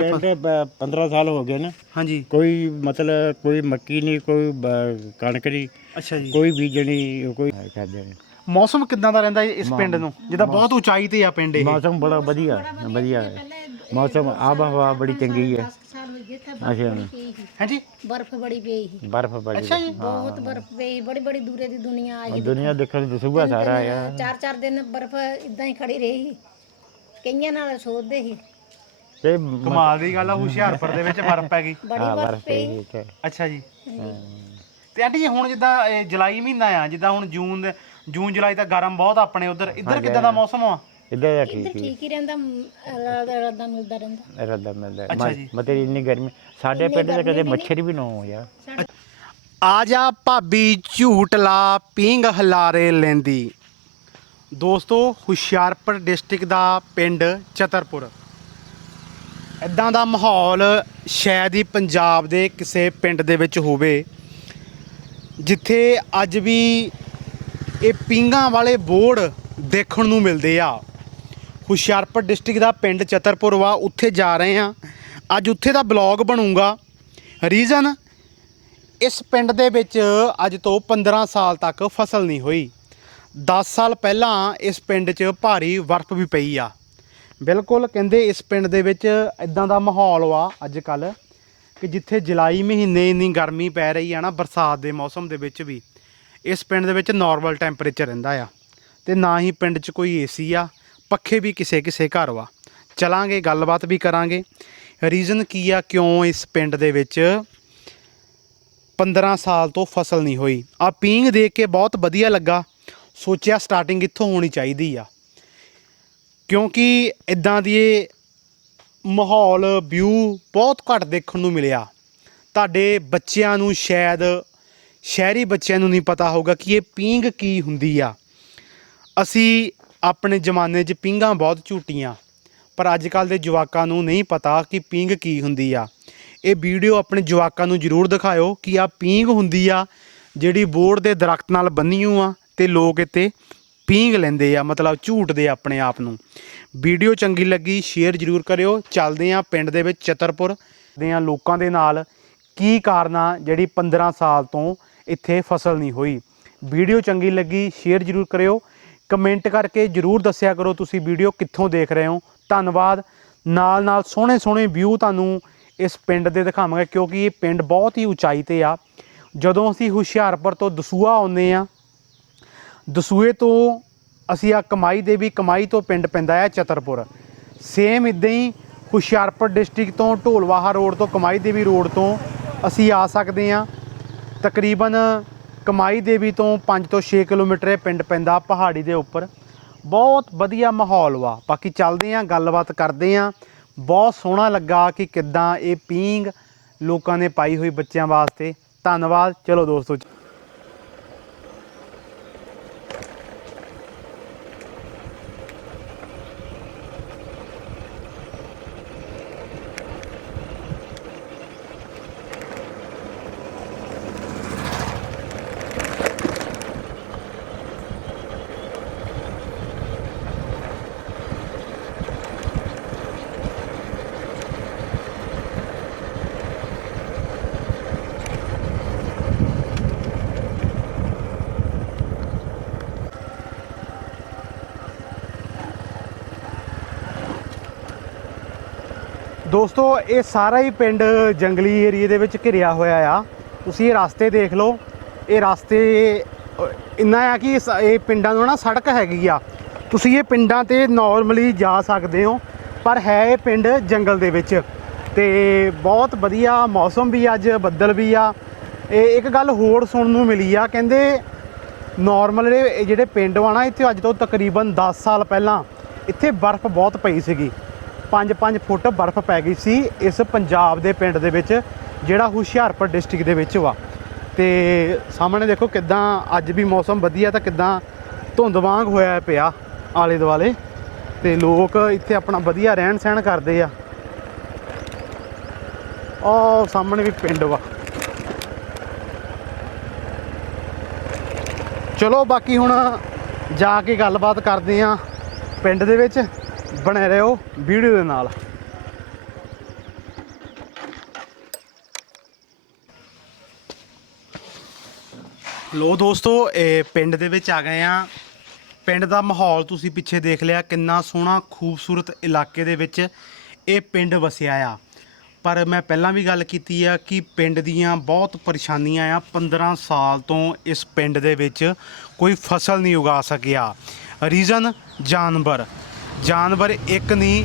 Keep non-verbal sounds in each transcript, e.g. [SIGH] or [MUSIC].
ਪਿੰਡ 15 ਸਾਲ ਹੋ ਗਏ ਨਾ। ਹਾਂਜੀ। ਕੋਈ ਮਤਲਬ ਕੋਈ ਮੱਕੀ ਨਹੀਂ ਕੋਈ ਬ- ਕਣਕ ਨਹੀਂ। ਅੱਛਾ ਜੀ। ਕੋਈ ਬੀਜ ਨਹੀਂ ਕੋਈ ਕਰਦੇ ਨੇ। ਮੌਸਮ ਕਿਦਾਂ ਦਾ ਰਹਿੰਦਾ ਇਸ ਪਿੰਡ ਨੂੰ? ਜਿੱਦਾਂ ਬਹੁਤ ਉਚਾਈ ਤੇ ਆ ਪਿੰਡ ਇਹ। ਮੌਸਮ ਬੜਾ ਵਧੀਆ ਵਧੀਆ ਹੈ। ਮੌਸਮ ਆਬ ਹਵਾ ਬੜੀ ਚੰਗੀ ਹੈ। ਅੱਛਾ। ਹਾਂਜੀ? ਬਰਫ਼ ਬੜੀ ਪਈ ਸੀ। ਬਰਫ਼ ਬੜੀ ਅੱਛਾ ਜੀ। ਬਹੁਤ ਬਰਫ਼ ਪਈ ਬੜੀ ਬੜੀ ਦੂਰੇ ਦੀ ਦੁਨੀਆ ਆਈ ਦੁਨੀਆ ਦੇਖਣ ਨੂੰ ਦਸੂਗਾ ਸਾਰਾ ਆ ਚਾਰ ਚਾਰ ਦਿਨ ਬਰਫ਼ ਇਦਾਂ ਹੀ ਖੜੀ ਰਹੀ ਸੀ। ਕਈਆਂ ਨਾਲ ਸੋਚਦੇ ਤੇ ਕਮਾਲ ਦੀ ਗੱਲ ਆ ਹੁਸ਼ਿਆਰਪੁਰ ਦੇ ਵਿੱਚ ਬਰਫ਼ ਪੈ ਗਈ। ਬੜੀ ਹਾਂ ਬਰਫ਼ ਬਰਫ਼ ਪਈ ਪਈ। ਇੱਥੇ। ਅੱਛਾ ਜੀ। ਤੇ ਆਂਟੀ ਜੀ ਹੁਣ ਜਿੱਦਾਂ ਇਹ ਜੁਲਾਈ ਮਹੀਨਾ ਆ ਜਿੱਦਾਂ ਹੁਣ ਜੂਨ ਦੇ ਜੂਨ ਜੁਲਾਈ ਤਾਂ ਗਰਮ ਬਹੁਤ ਆਪਣੇ ਉਧਰ। ਇੱਧਰ ਕਿੱਦਾਂ ਦਾ ਮੌਸਮ ਆ? ਇੱਧਰ ਦਾ ਇੱਧਰ ਠੀਕ ਹੀ। ਠੀਕ ਹੀ ਰਹਿੰਦਾ ਰਾਦਾ ਰਾਦਾ ਮਿਲਦਾ ਰਹਿੰਦਾ। ਰੱਦਾ ਮਿਲਦਾ। ਅੱਛਾ ਜੀ। ਮਤਲਬ ਇੰਨੀ ਗਰਮੀ ਸਾਡੇ ਪਿੰਡ ਦੇ ਕਦੇ ਮੱਛਰ ਵੀ ਨਾ ਹੋ ਯਾਰ। ਆ ਜਾ ਭਾਬੀ ਝੂਟ ਲਾ ਪੀਂਗ ਹਲਾਰੇ ਲੈਂਦੀ। ਦੋਸਤੋ ਹੁਸ਼ਿਆਰਪੁਰ ਡਿਸਟ੍ਰਿਕਟ ਦਾ ਪਿੰਡ ਚਤਰਪੁਰ ਇਦਾਂ ਦਾ ਮਾਹੌਲ ਸ਼ਾਇਦ ਹੀ ਪੰਜਾਬ ਦੇ ਕਿਸੇ ਪਿੰਡ ਦੇ ਵਿੱਚ ਹੋਵੇ, ਜਿੱਥੇ ਅੱਜ ਵੀ ਇਹ ਪਿੰਗਾਂ ਵਾਲੇ ਬੋਰਡ ਦੇਖਣ ਨੂੰ ਮਿਲਦੇ ਆ। ਹੁਸ਼ਿਆਰਪੁਰ ਡਿਸਟ੍ਰਿਕਟ ਦਾ ਪਿੰਡ ਚਤਰਪੁਰ ਵਾ, ਉੱਥੇ ਜਾ ਰਹੇ ਆ ਅੱਜ ਉੱਥੇ ਦਾ ਬਲੌਗ ਬਣੂਗਾ। ਰੀਜ਼ਨ, ਇਸ ਪਿੰਡ ਦੇ ਵਿੱਚ ਅੱਜ ਤੋਂ 15 ਸਾਲ ਤੱਕ ਫਸਲ ਨਹੀਂ ਹੋਈ। 10 ਸਾਲ ਪਹਿਲਾਂ ਇਸ ਪਿੰਡ 'ਚ ਭਾਰੀ ਬਰਫ਼ ਵੀ ਪਈ ਆ। ਬਿਲਕੁਲ ਕਹਿੰਦੇ ਇਸ ਪਿੰਡ ਦੇ ਵਿੱਚ ਇਦਾਂ ਦਾ ਮਾਹੌਲ ਵਾ ਅੱਜ ਕੱਲ ਕਿ ਜਿੱਥੇ ਜੁਲਾਈ ਮਹੀਨੇ ਇੰਨੀ ਗਰਮੀ ਪੈ ਰਹੀ ਆ ਨਾ ਬਰਸਾਤ ਦੇ ਮੌਸਮ ਦੇ ਵਿੱਚ ਵੀ, ਇਸ ਪਿੰਡ ਦੇ ਵਿੱਚ ਨਾਰਮਲ ਟੈਂਪਰੇਚਰ ਰਹਿੰਦਾ ਆ ਤੇ ਨਾ ਹੀ ਪਿੰਡ 'ਚ ਕੋਈ ਏਸੀ ਆ, ਪੱਖੇ ਵੀ ਕਿਸੇ ਕਿਸੇ ਘਰ ਵਾ। ਚਲਾਂਗੇ, ਗੱਲਬਾਤ ਵੀ ਕਰਾਂਗੇ। ਰੀਜ਼ਨ ਕੀ ਆ, ਕਿਉਂ ਇਸ ਪਿੰਡ ਦੇ ਵਿੱਚ 15 ਸਾਲ ਤੋਂ ਫਸਲ ਨਹੀਂ ਹੋਈ? ਆ ਪੀਂਗ ਦੇਖ ਕੇ ਬਹੁਤ ਵਧੀਆ ਲੱਗਾ। ਸੋਚਿਆ ਸਟਾਰਟਿੰਗ ਇੱਥੋਂ ਹੋਣੀ ਚਾਹੀਦੀ ਆ। ਕਿਉਂਕਿ ਇਦਾਂ ਦੀ ਇਹ ਮਾਹੌਲ, ਵਿਊ ਬਹੁਤ ਘੱਟ ਦੇਖਣ ਨੂੰ ਮਿਲਿਆ। ਤੁਹਾਡੇ ਬੱਚਿਆਂ ਨੂੰ ਸ਼ਾਇਦ, ਸ਼ਹਿਰੀ ਬੱਚਿਆਂ ਨੂੰ ਨਹੀਂ ਪਤਾ ਹੋਊਗਾ ਕਿ ਇਹ ਪੀਂਗ ਕੀ ਹੁੰਦੀ ਆ। ਅਸੀਂ ਆਪਣੇ ਜ਼ਮਾਨੇ 'ਚ ਪੀਂਘਾਂ ਬਹੁਤ ਝੂਟੀਆਂ, ਪਰ ਅੱਜ ਕੱਲ ਦੇ ਜਵਾਕਾਂ ਨੂੰ ਨਹੀਂ ਪਤਾ ਕਿ ਪੀਂਗ ਕੀ ਹੁੰਦੀ ਆ। ਇਹ ਵੀਡੀਓ ਆਪਣੇ ਜਵਾਕਾਂ ਨੂੰ ਜ਼ਰੂਰ ਦਿਖਾਇਓ ਕਿ ਆ ਪੀਂਗ ਹੁੰਦੀ ਆ ਜਿਹੜੀ ਬੋਰਡ ਦੇ ਦਰਖਤ ਨਾਲ ਬੰਨੀ ਹੋਈ ਆ ਤੇ ਲੋਕ ਇੱਥੇ ਪੀਂਗ ਲੈਂਦੇ ਆ, ਮਤਲਬ ਝੂਟਦੇ ਆ ਆਪਣੇ ਆਪ ਨੂੰ। ਵੀਡੀਓ ਚੰਗੀ ਲੱਗੀ, ਸ਼ੇਅਰ ਜ਼ਰੂਰ ਕਰਿਓ। ਚੱਲਦੇ ਆ ਪਿੰਡ ਦੇ ਵਿੱਚ ਚਤਰਪੁਰ। ਦੇ ਆ ਲੋਕਾਂ ਦੇ ਨਾਲ। ਕੀ ਕਾਰਨਾ ਜਿਹੜੀ 15 ਸਾਲ ਤੋਂ ਇੱਥੇ ਫਸਲ ਨਹੀਂ ਹੋਈ? ਵੀਡੀਓ ਚੰਗੀ ਲੱਗੀ, ਸ਼ੇਅਰ ਜ਼ਰੂਰ ਕਰਿਓ। ਕਮੈਂਟ ਕਰਕੇ ਜਰੂਰ ਦੱਸਿਆ ਕਰੋ ਤੁਸੀਂ ਵੀਡੀਓ ਕਿੱਥੋਂ ਦੇਖ ਰਹੇ ਹੋ। ਧੰਨਵਾਦ। ਨਾਲ ਨਾਲ ਸੋਹਣੇ ਸੋਹਣੇ ਵਿਊ ਤੁਹਾਨੂੰ ਇਸ ਪਿੰਡ ਦੇ ਦਿਖਾਵਾਂਗੇ, ਕਿਉਂਕਿ ਇਹ ਪਿੰਡ ਬਹੁਤ ਹੀ ਉਚਾਈ ਤੇ ਆ। ਜਦੋਂ ਅਸੀਂ ਹੁਸ਼ਿਆਰਪੁਰ ਤੋਂ ਦਸੂਆ ਆਉਂਦੇ ਆ ਦਸੂਏ ਤੋਂ ਅਸੀਂ ਆ ਕਮਾਈ ਦੇ ਵੀ ਕਮਾਈ ਤੋਂ ਪਿੰਡ ਪੈਂਦਾ ਹੈ ਚਤਰਪੁਰ। ਸੇਮ ਇਦਾਂ ਹੀ ਹੁਸ਼ਿਆਰਪੁਰ ਡਿਸਟ੍ਰਿਕਟ ਤੋਂ ਢੋਲਵਾਹਾ ਰੋਡ ਤੋਂ ਕਮਾਈ ਦੇਵੀ ਰੋਡ ਤੋਂ ਅਸੀਂ ਆ ਸਕਦੇ ਹਾਂ। ਤਕਰੀਬਨ ਕਮਾਈ ਦੇਵੀ ਤੋਂ 5 ਤੋਂ 6 ਕਿਲੋਮੀਟਰ ਇਹ ਪਿੰਡ ਪੈਂਦਾ ਪਹਾੜੀ ਦੇ ਉੱਪਰ। ਬਹੁਤ ਵਧੀਆ ਮਾਹੌਲ ਵਾ। ਬਾਕੀ ਚੱਲਦੇ ਆ ਗੱਲਬਾਤ ਕਰਦੇ ਆ ਬਹੁਤ ਸੋਹਣਾ ਲੱਗਾ ਕਿ ਕਿੱਦਾਂ ਇਹ ਪੀਂਗ ਲੋਕਾਂ ਨੇ ਪਾਈ ਹੋਈ ਬੱਚਿਆਂ ਵਾਸਤੇ। ਧੰਨਵਾਦ। ਚਲੋ ਦੋਸਤੋ ਦੋਸਤੋ, ਇਹ ਸਾਰਾ ਹੀ ਪਿੰਡ ਜੰਗਲੀ ਏਰੀਏ ਦੇ ਵਿੱਚ ਘਿਰਿਆ ਹੋਇਆ ਆ। ਤੁਸੀਂ ਇਹ ਰਸਤੇ ਦੇਖ ਲਓ। ਇਹ ਰਸਤੇ, ਇੰਨਾ ਆ ਕਿ ਇਸ- ਇਹ ਪਿੰਡਾਂ ਨੂੰ ਨਾ ਸੜਕ ਹੈਗੀ ਆ। ਤੁਸੀਂ ਇਹ ਪਿੰਡਾਂ ਤੇ ਨਾਰਮਲੀ ਜਾ ਸਕਦੇ ਹੋ, ਪਰ ਹੈ ਇਹ ਪਿੰਡ ਜੰਗਲ ਦੇ ਵਿੱਚ। ਤੇ ਬਹੁਤ ਵਧੀਆ ਮੌਸਮ ਵੀ ਅੱਜ, ਬੱਦਲ ਵੀ ਆ। ਇਹ ਇੱਕ ਗੱਲ ਹੋਰ ਸੁਣਨ ਨੂੰ ਮਿਲੀ ਆ, ਕਹਿੰਦੇ ਨਾਰਮਲ ਜਿਹੜੇ ਇਹ ਜਿਹੜੇ ਪਿੰਡ ਵਾ ਨਾ, ਇੱਥੇ ਅੱਜ ਤੋਂ ਤਕਰੀਬਨ 10 ਸਾਲ ਪਹਿਲਾਂ ਇੱਥੇ ਬਰਫ਼ ਬਹੁਤ ਪਈ ਸੀਗੀ। 5-5 ਫੁੱਟ ਬਰਫ਼ ਪੈ ਗਈ ਸੀ ਇਸ ਪੰਜਾਬ ਦੇ ਪਿੰਡ ਦੇ ਵਿੱਚ, ਜਿਹੜਾ ਹੁਸ਼ਿਆਰਪੁਰ ਡਿਸਟ੍ਰਿਕਟ ਦੇ ਵਿੱਚ ਵਾ। ਤੇ ਸਾਹਮਣੇ ਦੇਖੋ ਕਿਦਾਂ ਅੱਜ ਵੀ ਮੌਸਮ ਵਧੀਆ ਤਾਂ ਕਿਦਾਂ ਧੁੰਦ ਵਾਂਗ ਹੋਇਆ ਪਿਆ ਆਲੇ ਦੁਆਲੇ ਤੇ ਲੋਕ ਇੱਥੇ ਆਪਣਾ ਵਧੀਆ ਰਹਿਣ ਸਹਿਣ ਕਰਦੇ ਆ। ਉਹ ਸਾਹਮਣੇ ਵੀ ਪਿੰਡ ਵਾ। ਚਲੋ ਬਾਕੀ ਹੁਣ ਜਾ ਕੇ ਗੱਲਬਾਤ ਕਰਦੇ ਆ ਪਿੰਡ ਦੇ ਵਿੱਚ। ਬਣੇ ਰਹੋ ਵੀਡੀਓ ਦੇ ਨਾਲ। ਲੋ ਦੋਸਤੋ, ਇਹ ਪਿੰਡ ਦੇ ਵਿੱਚ ਆ ਗਏ ਆ ਪਿੰਡ ਦਾ ਮਾਹੌਲ ਤੁਸੀਂ ਪਿੱਛੇ ਦੇਖ ਲਿਆ, ਕਿੰਨਾ ਸੋਹਣਾ, ਖੂਬਸੂਰਤ ਇਲਾਕੇ ਦੇ ਵਿੱਚ ਇਹ ਪਿੰਡ ਵਸਿਆ ਆ। ਪਰ ਮੈਂ ਪਹਿਲਾਂ ਵੀ ਗੱਲ ਕੀਤੀ ਆ ਕਿ ਪਿੰਡ ਦੀਆਂ ਬਹੁਤ ਪਰੇਸ਼ਾਨੀਆਂ ਆ। 15 ਸਾਲ ਤੋਂ ਇਸ ਪਿੰਡ ਦੇ ਵਿੱਚ ਕੋਈ ਫਸਲ ਨਹੀਂ ਉਗਾ ਸਕਿਆ। ਰੀਜ਼ਨ ਜਾਨਵਰ। ਜਾਨਵਰ ਇੱਕ ਨਹੀਂ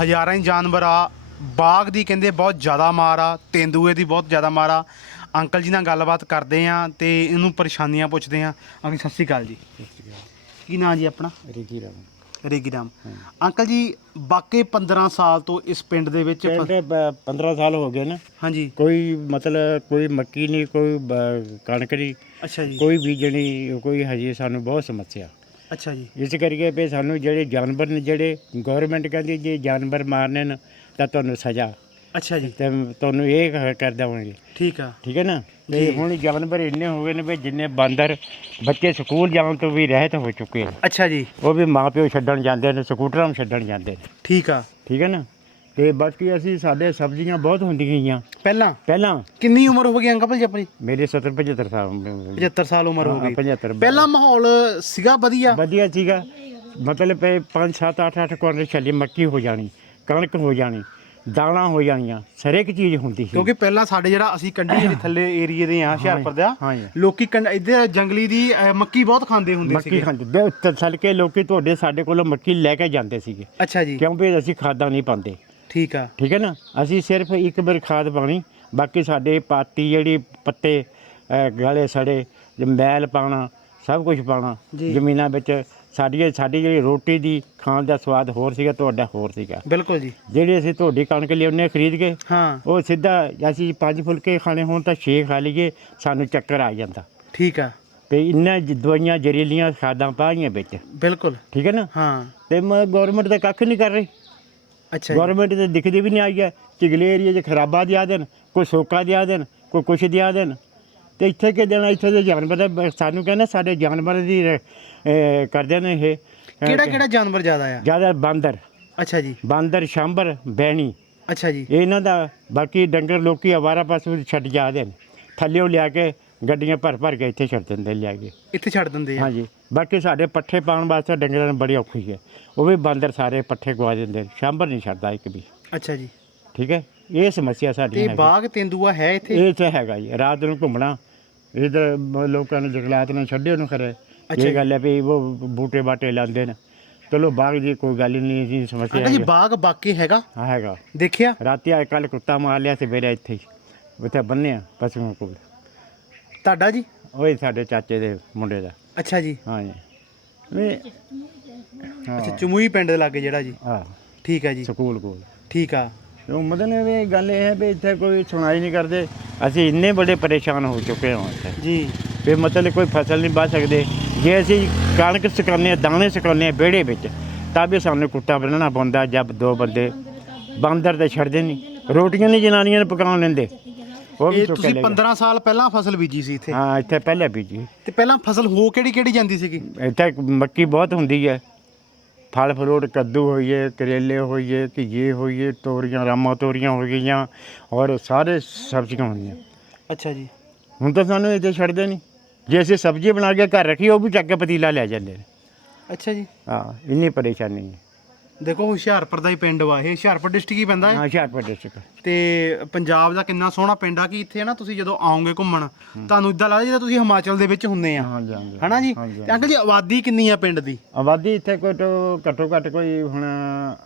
ਹਜ਼ਾਰਾਂ ਹੀ ਜਾਨਵਰ ਆ। ਬਾਗ ਦੀ ਕਹਿੰਦੇ ਬਹੁਤ ਜ਼ਿਆਦਾ ਮਾਰ ਆ ਤੇਂਦੂਏ ਦੀ ਬਹੁਤ ਜ਼ਿਆਦਾ ਮਾਰ ਆ। ਅੰਕਲ ਜੀ ਨਾਲ ਗੱਲਬਾਤ ਕਰਦੇ ਆ ਤੇ ਇਹਨੂੰ ਪਰੇਸ਼ਾਨੀਆਂ ਪੁੱਛਦੇ ਆ। ਅੰਕਲ ਸਤਿ ਸ਼੍ਰੀ ਅਕਾਲ ਜੀ। ਕੀ ਨਾਂ ਜੀ ਆਪਣਾ? Ricky Ram. Reggie Ram. Uncle ji ਬਾਕੀ 15 ਸਾਲ ਤੋਂ ਇਸ ਪਿੰਡ ਦੇ ਵਿੱਚ ਪਿੰਡ 15 ਸਾਲ ਹੋ ਗਏ ਨਾ। ਹਾਂਜੀ। ਕੋਈ ਮਤਲਬ ਕੋਈ ਮੱਕੀ ਨਹੀਂ ਕੋਈ ਕਣਕ ਨਹੀਂ। ਅੱਛਾ ਜੀ। ਕੋਈ ਬੀਜਣੀ ਕੋਈ ਹਜੇ ਸਾਨੂੰ ਬਹੁਤ ਸਮੱਸਿਆ। ਅੱਛਾ ਜੀ। ਇਸ ਕਰਕੇ ਵੀ ਸਾਨੂੰ ਜਿਹੜੇ ਜਾਨਵਰ ਨੇ ਜਿਹੜੇ ਗਵਰਨਮੈਂਟ ਕਹਿੰਦੀ ਜੇ ਜਾਨਵਰ ਮਾਰਨੇ ਨੇ ਤਾਂ ਤੁਹਾਨੂੰ ਸਜ਼ਾ। ਅੱਛਾ ਜੀ। ਤੇ ਤੁਹਾਨੂੰ ਇਹ ਕ- ਕਰ ਦੇਵਾਂਗੇ। ਠੀਕ ਆ। ਠੀਕ ਹੈ ਨਾ? ਤੇ। ਹੁਣ ਜਾਨਵਰ ਇੰਨੇ ਹੋ ਗਏ ਨੇ ਵੀ ਜਿੰਨੇ ਬਾਂਦਰ ਬੱਚੇ ਸਕੂਲ ਜਾਣ ਤੋਂ ਵੀ ਰਹਿਤ ਹੋ ਚੁੱਕੇ ਨੇ। ਅੱਛਾ ਜੀ। ਉਹ ਵੀ ਮਾਪਿਓ ਛੱਡਣ ਜਾਂਦੇ ਨੇ ਸਕੂਟਰਾਂ ਨੂੰ ਛੱਡਣ ਜਾਂਦੇ ਨੇ। ਠੀਕ ਆ। ਠੀਕ ਹੈ ਨਾ? ਤੇ ਬਾਕੀ ਅਸੀਂ ਸਾਡੇ ਸਬਜ਼ੀਆਂ ਬਹੁਤ ਹੁੰਦੀਆਂ ਗਈਆਂ। ਪਹਿਲਾਂ? ਪਹਿਲਾਂ। ਕਿੰਨੀ ਉਮਰ ਹੋ ਗਈ ਅੰਕਲ ਜੀ ਆਪਣੀ? ਮੇਰੇ 70 75 ਸਾਲ 75 ਸਾਲ ਉਮਰ ਹੋ ਗਈ। 75 ਪਹਿਲਾਂ ਮਾਹੌਲ ਸੀਗਾ ਵਧੀਆ? ਵਧੀਆ ਸੀਗਾ। ਮਤਲਬ 5 7 8 8 ਕੁਆਂਟਲ ਛੱਲੀ ਮੱਕੀ ਹੋ ਜਾਣੀ ਕਣਕ ਹੋ ਜਾਣੀ ਦਾਲਾਂ ਹੋ ਜਾਣੀਆਂ ਹਰੇਕ ਚੀਜ਼ ਹੁੰਦੀ ਸੀ। ਕਿਉਂਕਿ ਪਹਿਲਾਂ ਸਾਡੇ ਜਿਹੜਾ ਅਸੀਂ ਕੰਢੀ ਜਿਹੜੇ [COUGHS] ਥੱਲੇ ਏਰੀਏ ਦੇ ਆ ਹੁਸ਼ਿਆਰਪੁਰ ਦਾ। ਲੋਕੀ ਇੱਧਰ ਜੰਗਲੀ ਦੀ ਮੱਕੀ ਬਹੁਤ ਖਾਂਦੇ ਹੁੰਦੇ ਮੱਕੀ ਸੀਗੇ। ਖਾਂਦੇ। ਦੇ ਤਸਲ ਕੇ ਲੋਕੀ ਤੁਹਾਡੇ ਸਾਡੇ ਕੋਲੋਂ ਮੱਕੀ ਲੈ ਕੇ ਜਾਂਦੇ ਸੀਗੇ। ਅੱਛਾ ਜੀ। ਕਿਉਂਕਿ ਅਸੀਂ ਖਾਦਾਂ ਨਹੀਂ ਪਾਉਂਦੇ। ਠੀਕ ਆ। ਠੀਕ ਹੈ ਨਾ? ਅਸੀਂ ਸਿਰਫ ਇੱਕ ਵਾਰ ਖਾਦ ਪਾਣੀ ਬਾਕੀ ਸਾਡੇ ਪਾਤੀ ਜਿਹੜੀ ਪੱਤੇ ਅਹ, ਗਲੇ ਸੜੇ ਮੈਲ ਪਾਣਾ ਸਭ ਕੁਝ ਪਾਣਾ ਜੀ। ਜ਼ਮੀਨਾਂ ਵਿੱਚ ਸਾਡੀ ਸਾਡੀ ਜਿਹੜੀ ਰੋਟੀ ਦੀ ਖਾਣ ਦਾ ਸਵਾਦ ਹੋਰ ਸੀਗਾ ਤੁਹਾਡਾ ਹੋਰ ਸੀਗਾ। ਬਿਲਕੁਲ ਜੀ। ਜਿਹੜੇ ਅਸੀਂ ਤੁਹਾਡੀ ਕਣਕ ਲਿਆਉਂਦੇ ਖਰੀਦ ਕੇ ਹਾਂ। ਉਹ ਸਿੱਧਾ ਅਸੀਂ ਪੰਜ ਫੁਲਕੇ ਖਾਣੇ ਹੋਣ ਤਾਂ ਛੇ ਖਾ ਲਈਏ ਸਾਨੂੰ ਚੱਕਰ ਆ ਜਾਂਦਾ। ਠੀਕ ਆ। ਤੇ ਇੰਨਾ ਜ- ਦਵਾਈਆਂ ਜ਼ਹਿਰੀਲੀਆਂ ਖਾਦਾਂ ਪਾਈਆਂ ਵਿੱਚ। ਬਿਲਕੁਲ। ਠੀਕ ਹੈ ਨਾ? ਹਾਂ। ਤੇ ਗਵਰਨਮੈਂਟ ਤਾਂ ਕੱਖ ਨਹੀਂ ਕਰ ਰਹੀ। ਅੱਛਾ ਜੀ। ਗਵਰਨਮੈਂਟ ਤੇ ਦਿਖਦੀ ਵੀ ਨਹੀਂ ਆਈ ਹੈ। ਚਿਗਲੇ ਏਰੀਏ 'ਚ ਖਰਾਬਾ ਦਿਆ ਦੇਣ ਕੋਈ ਸੋਕਾ ਦਿਆ ਦੇਣ ਕੋਈ ਕੁਛ ਦਿਆ ਦੇਣ। ਤੇ ਇੱਥੇ ਕਿ ਦੇਣਾ ਇੱਥੇ ਦੇ ਜਾਨਵਰ ਦਾ ਸਾਨੂੰ ਕਹਿੰਦੇ ਸਾਡੇ ਜਾਨਵਰ ਦੀ ਰ- ਅਹ ਕਰਦੇ ਨੇ ਇਹ। ਕਿਹੜਾ ਕਿਹੜਾ ਜਾਨਵਰ ਜ਼ਿਆਦਾ ਆ? ਜ਼ਿਆਦਾ ਬਾਂਦਰ। ਅੱਛਾ ਜੀ। ਬਾਂਦਰ ਸ਼ਾਂਬਰ ਬੈਣੀ। ਅੱਛਾ ਜੀ। ਇਹਨਾਂ ਦਾ ਬਾਕੀ ਡੰਗਰ ਲੋਕੀ ਆਵਾਰਾ ਪਾਸੋਂ ਛੱਡ ਜਾਂਦੇ ਨੇ। ਥੱਲੇੋਂ ਲਿਆ ਕੇ ਗੱਡੀਆਂ ਭਰ ਭਰ ਕੇ ਇੱਥੇ ਛੱਡ ਦਿੰਦੇ ਲਿਆ ਕੇ। ਇੱਥੇ ਛੱਡ ਦਿੰਦੇ ਆ? ਹਾਂਜੀ। ਬਾਕੀ ਸਾਡੇ ਪੱਠੇ ਪਾਉਣ ਵਾਸਤੇ ਡੰਗਰਾਂ ਨੂੰ ਬੜੀ ਔਖੀ ਹੈ। ਉਹ ਵੀ ਬਾਂਦਰ ਸਾਰੇ ਪੱਠੇ ਗਵਾ ਦਿੰਦੇ ਨੇ ਸ਼ਾਂਬਰ ਨਹੀਂ ਛੱਡਦਾ ਇੱਕ ਵੀ। ਅੱਛਾ ਜੀ। ਠੀਕ ਹੈ? ਇਹ ਸਮੱਸਿਆ ਸਾਡੀ ਤੇ ਹੈ ਬਾਗ ਤੇਂਦੂਆ ਹੈ ਇੱਥੇ? ਇਹ ਤਾਂ ਹੈਗਾ ਜੀ। ਰਾਤ ਨੂੰ ਘੁੰਮਣਾ ਇਧਰ ਲੋਕਾਂ ਨੂੰ ਜੰਗਲਾਤ ਨੂੰ ਛੱਡਿਓ ਨੂੰ ਖਰੇ ਅੱਛਾ। ਇਹ ਗੱਲ ਹੈ ਵੀ ਉਹ ਬੂਟੇ ਬਾਟੇ ਲਾਉਂਦੇ ਨੇ। ਚਲੋ ਬਾਗ ਦੀ ਕੋਈ ਗੱਲ ਹੀ ਨਹੀਂ ਜੀ ਸਮੱਸਿਆ ਅੰਕਲ ਜੀ ਬਾਗ ਬਾਕੀ ਹੈਗਾ? ਹਾਂ ਹੈਗਾ। ਦੇਖਿਆ? ਰਾਤੀ ਆ ਕੱਲ ਕੁੱਤਾ ਮਾਰ ਲਿਆ ਸਵੇਰੇ ਇੱਥੇ ਹੀ। ਉੱਥੇ ਬੰਨਿਆ ਪਸ਼ੂਆਂ ਕੋਲ। ਤੁਹਾਡਾ ਜੀ? ਹੀ ਸਾਡੇ ਚਾਚੇ ਦੇ ਮੁੰਡੇ ਦਾ। ਅੱਛਾ ਜੀ। ਹਾਂ ਜੀ। ਵੀ ਅੱਛਾ ਚਮੂਈ ਪਿੰਡ ਦੇ ਲਾਗੇ ਜਿਹੜਾ ਜੀ। ਹਾਂ। ਠੀਕ ਆ ਜੀ। ਸਕੂਲ ਕੋਲ ਠੀਕ ਆ। ਉਹ ਮਤਲਬ ਵੀ ਗੱਲ ਇਹ ਹੈ ਵੀ ਇੱਥੇ ਕੋਈ ਸੁਣਾਈ ਨਹੀਂ ਕਰਦੇ। ਅਸੀਂ ਇੰਨੇ ਬੜੇ ਪਰੇਸ਼ਾਨ ਹੋ ਚੁੱਕੇ ਹਾਂ ਇੱਥੇ। ਜੀ। ਵੀ ਮਤਲਬ ਕੋਈ ਫਸਲ ਨਹੀਂ ਬਾ ਸਕਦੇ। ਜੇ ਅਸੀਂ ਕਣਕ ਸੁਕਾਉਂਦੇ ਹਾਂ ਦਾਣੇ ਸੁਕਾਉਂਦੇ ਹਾਂ ਵਿਹੜੇ ਵਿੱਚ ਤਾਂ ਵੀ ਸਾਨੂੰ ਕੁੱਟਾ ਬੰਨਣਾ ਪੈਂਦਾ ਜਦ ਦੋ ਬੰਦੇ। ਬਾਂਦਰ ਤੇ ਛੱਡਦੇ ਨਹੀਂ। ਰੋਟੀਆਂ ਨਹੀਂ ਜਨਾਨੀਆਂ ਨੂੰ ਪਕਾਉਣ ਲੈਂਦੇ ਉਹ ਵੀ ਇਹ ਚੁੱਕ ਕੇ ਤੁਸੀਂ ਲੈ ਗਏ। 15 ਸਾਲ ਪਹਿਲਾਂ ਫਸਲ ਬੀਜੀ ਸੀ ਇੱਥੇ? ਹਾਂ ਇੱਥੇ ਪਹਿਲੇ ਬੀਜੀ। ਤੇ ਪਹਿਲਾਂ ਫਸਲ ਹੋ ਕਿਹੜੀ ਕਿਹੜੀ ਜਾਂਦੀ ਸੀਗੀ? ਇੱਥੇ ਮੱਕੀ ਬਹੁਤ ਹੁੰਦੀ ਹੈ। ਫਲ ਫਰੂਟ ਕੱਦੂ ਹੋਈਏ ਕਰੇਲੇ ਹੋਈਏ ਘੀਏ ਹੋਈਏ ਤੋਰੀਆਂ ਰਾਮਾ ਤੋਰੀਆਂ ਹੋ ਗਈਆਂ ਔਰ ਸਾਰੇ ਸਬਜ਼ੀਆਂ ਹੋਈਆਂ। ਅੱਛਾ ਜੀ। ਹੁਣ ਤਾਂ ਸਾਨੂੰ ਇੱਥੇ ਛੱਡਦੇ ਨਹੀਂ। ਜੇ ਅਸੀਂ ਸਬਜ਼ੀ ਬਣਾ ਕੇ ਘਰ ਰੱਖੀ ਉਹ ਵੀ ਚੱਕ ਕੇ ਪਤੀਲਾ ਲੈ ਜਾਂਦੇ ਨੇ। ਅੱਛਾ ਜੀ। ਹਾਂ ਇੰਨੀ ਪਰੇਸ਼ਾਨੀ ਹੈ। ਦੇਖੋ ਹੁਸ਼ਿਆਰਪੁਰ ਦਾ ਹੀ ਪਿੰਡ ਵਾ ਇਹ ਹੁਸ਼ਿਆਰਪੁਰ ਡਿਸਟ੍ਰਿਕਟ ਹੀ ਪੈਂਦਾ ਹੈ? ਹਾਂ ਹੁਸ਼ਿਆਰਪੁਰ ਡਿਸਟ੍ਰਿਕਟ ਤੇ ਪੰਜਾਬ ਦਾ ਕਿੰਨਾ ਸੋਹਣਾ ਪਿੰਡ ਆ ਕਿ ਇੱਥੇ ਨਾ ਤੁਸੀਂ ਜਦੋਂ ਆਓਗੇ ਘੁੰਮਣ ਤੁਹਾਨੂੰ ਇਦਾਂ ਲੱਗਦਾ ਜਿੱਦਾਂ ਤੁਸੀਂ ਹਿਮਾਚਲ ਦੇ ਵਿੱਚ ਹੁੰਦੇ ਆ। ਹਾਂਜੀ ਹਾਂਜੀ ਹਨਾ ਜੀ? ਹਾਂਜੀ, ਤੇ ਅੰਕਲ ਜੀ ਆਬਾਦੀ ਕਿੰਨੀ ਆ ਪਿੰਡ ਦੀ? ਆਬਾਦੀ ਇੱਥੇ ਕੋਈ ਤੋਂ ਘੱਟੋ ਘੱਟ ਕੋਈ ਹੁਣ